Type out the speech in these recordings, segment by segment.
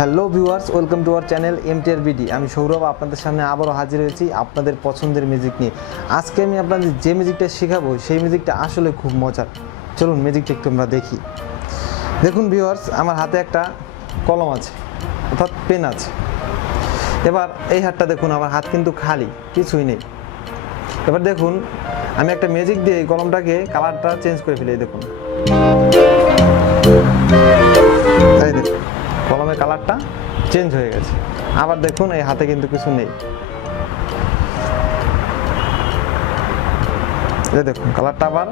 Hello viewers, welcome to our channel MTR BD. আমি সৌরভ আপনাদের সামনে আবারও হাজির হয়েছি আপনাদের পছন্দের মিউজিক নিয়ে। আজকে আমি আপনাদের যে মিউজিকটা শেখাবো সেই মিউজিকটা আসলে খুব মজার। চলুন মিউজিকটা একটু আমরা দেখি। দেখুন ভিউয়ার্স, আমার হাতে একটা কলম আছে, অর্থাৎ পেন আছে। এবার এই হাতটা দেখুন, আমার হাত কিন্তু খালি, কিছুই নেই। এবার দেখুন, আমি একটা ম্যাজিক দিয়ে এই কলমটাকে কালারটা চেঞ্জ করে ফেলি। দেখুন, তাই দেখুন কলমের কালারটা চেঞ্জ হয়ে গেছে। আবার দেখুন এই হাতে কিন্তু কিছু নেই, এই দেখুন কালারটা আবার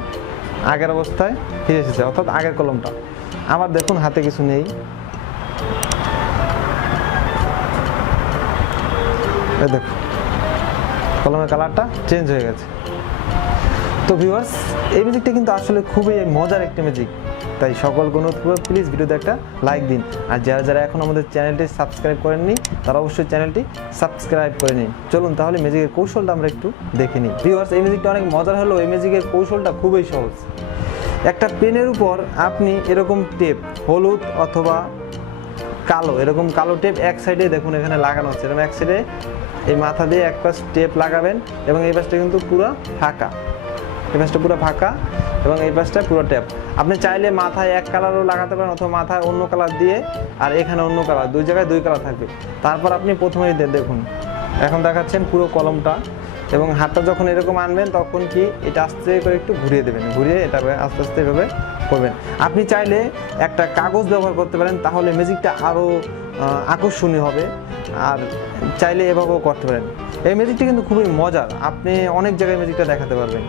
আগের অবস্থায় ফিরে এসেছে, অর্থাৎ আগের কলমটা। আবার দেখুন হাতে কিছু নেই, এই দেখুন কলমের কালারটা চেঞ্জ হয়ে গেছে। তো ভিউয়ার্স, এই মিউজিকটা কিন্তু আসলে খুবই মজার একটা মিউজিক। তাই সকলকে অনুরোধ করব, প্লিজ ভিডিওতে একটা লাইক দিন। আর যারা যারা এখন আমাদের চ্যানেলটি সাবস্ক্রাইব করেননি তারা অবশ্যই চ্যানেলটি সাবস্ক্রাইব করে নিন। চলুন তাহলে মিউজিকের কৌশলটা আমরা একটু দেখে নিই। ভিউয়ার্স, এই মিউজিকটা অনেক মজার হলেও এই মিউজিকের কৌশলটা খুবই সহজ। একটা পেনের উপর আপনি এরকম টেপ, হলুদ অথবা কালো, এরকম কালো টেপ এক সাইডে দেখুন এখানে লাগানো হচ্ছে। এরকম এক সাইডে এই মাথা দিয়ে এক পাশ টেপ লাগাবেন এবং এই পাশটা কিন্তু পুরো ফাঁকা, এই পাশটা পুরো ফাঁকা এবং এই পাশটা পুরো ট্যাপ। আপনি চাইলে মাথায় এক কালারও লাগাতে পারেন অথবা মাথায় অন্য কালার দিয়ে আর এখানে অন্য কালার, দুই জায়গায় দুই কালার থাকবে। তারপর আপনি প্রথমেই দেখুন এখন দেখাচ্ছেন পুরো কলমটা, এবং হাতটা যখন এরকম আনবেন তখন কি এটা আস্তে করে একটু ঘুরিয়ে দেবেন, ঘুরিয়ে এটা আস্তে আস্তে এভাবে করবেন। আপনি চাইলে একটা কাগজ ব্যবহার করতে পারেন, তাহলে মিউজিকটা আরও আকর্ষণীয় হবে। আর চাইলে এভাবেও করতে পারেন। এই মিউজিকটা কিন্তু খুবই মজার, আপনি অনেক জায়গায় মিউজিকটা দেখাতে পারবেন।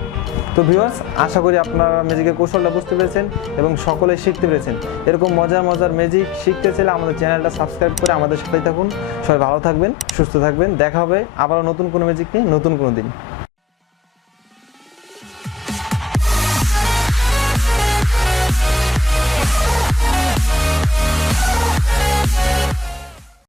তো ভিউয়ার্স, আশা করি আপনারা মিউজিকের কৌশলটা বুঝতে পেরেছেন এবং সকলে শিখতে পেরেছেন। এরকম মজার মজার মিউজিক শিখতে চাইলে আমাদের চ্যানেলটা সাবস্ক্রাইব করে আমাদের সাথেই থাকুন। সবাই ভালো থাকবেন, সুস্থ থাকবেন। দেখা হবে আবারও নতুন কোনো মিউজিক নিয়ে নতুন কোনো দিন।